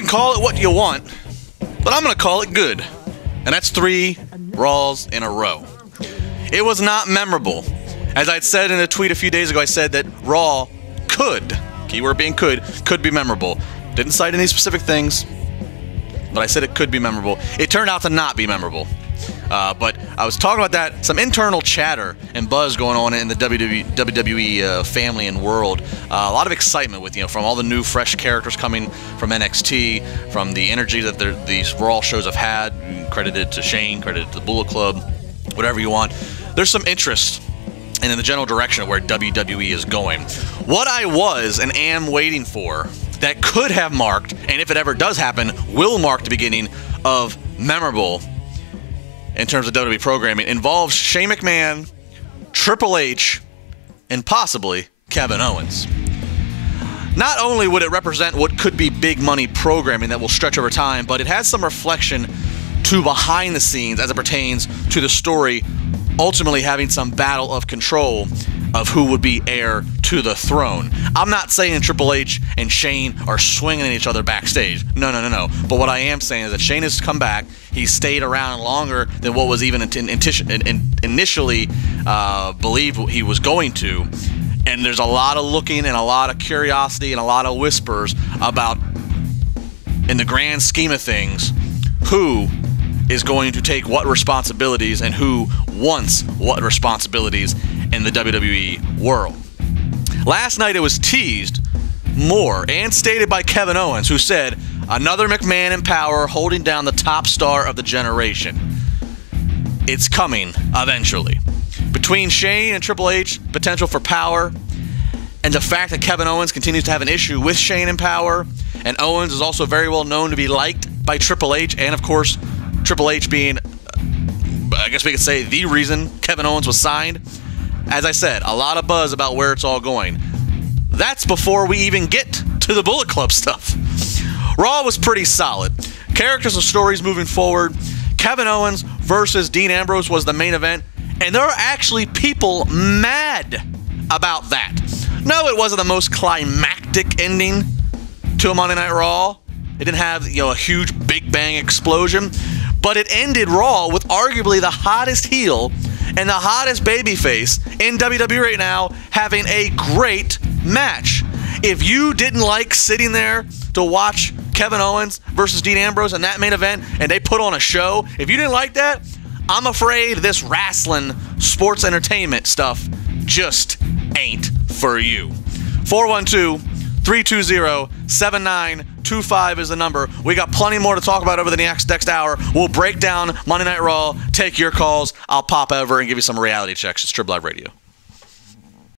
can call it what you want, but I'm going to call it good. And that's 3 Raws in a row. It was not memorable. As I'd said in a tweet a few days ago, I said that Raw could, keyword being could be memorable. Didn't cite any specific things, but I said it could be memorable. It turned out to not be memorable. But I was talking about that, some internal chatter and buzz going on in the WWE family and world. A lot of excitement with, from all the new, fresh characters coming from NXT, from the energy that these Raw shows have had, credited to Shane, credited to the Bullet Club, whatever you want. There's some interest in the general direction of where WWE is going. What I was and am waiting for that could have marked, and if it ever does happen, will mark the beginning of memorable in terms of WWE programming, involves Shane McMahon, Triple H, and possibly Kevin Owens. Not only would it represent what could be big money programming that will stretch over time, but it has some reflection to behind the scenes as it pertains to the story ultimately having some battle of control of who would be heir to the throne. I'm not saying Triple H and Shane are swinging at each other backstage. No. But what I am saying is that Shane has come back. He's stayed around longer than what was even initially believed he was going to. And there's a lot of looking and a lot of curiosity and a lot of whispers about, in the grand scheme of things, who is going to take what responsibilities and who wants what responsibilities in the WWE world. Last night it was teased more and stated by Kevin Owens, who said, another McMahon in power holding down the top star of the generation. It's coming eventually. Between Shane and Triple H, potential for power, and the fact that Kevin Owens continues to have an issue with Shane in power, and Owens is also very well known to be liked by Triple H, and of course, Triple H being, I guess we could say, the reason Kevin Owens was signed. As I said, a lot of buzz about where it's all going. That's before we even get to the Bullet Club stuff. Raw was pretty solid. Characters and stories moving forward. Kevin Owens versus Dean Ambrose was the main event, and there are actually people mad about that. No, it wasn't the most climactic ending to a Monday Night Raw. It didn't have, a huge Big Bang explosion, but it ended Raw with arguably the hottest heel and the hottest babyface in WWE right now having a great match. If you didn't like sitting there to watch Kevin Owens versus Dean Ambrose in that main event and they put on a show, if you didn't like that, I'm afraid this wrestling, sports entertainment stuff just ain't for you. 412-320-7925 is the number. We got plenty more to talk about over the next hour. We'll break down Monday Night Raw, take your calls. I'll pop over and give you some reality checks. It's TribLIVE Radio.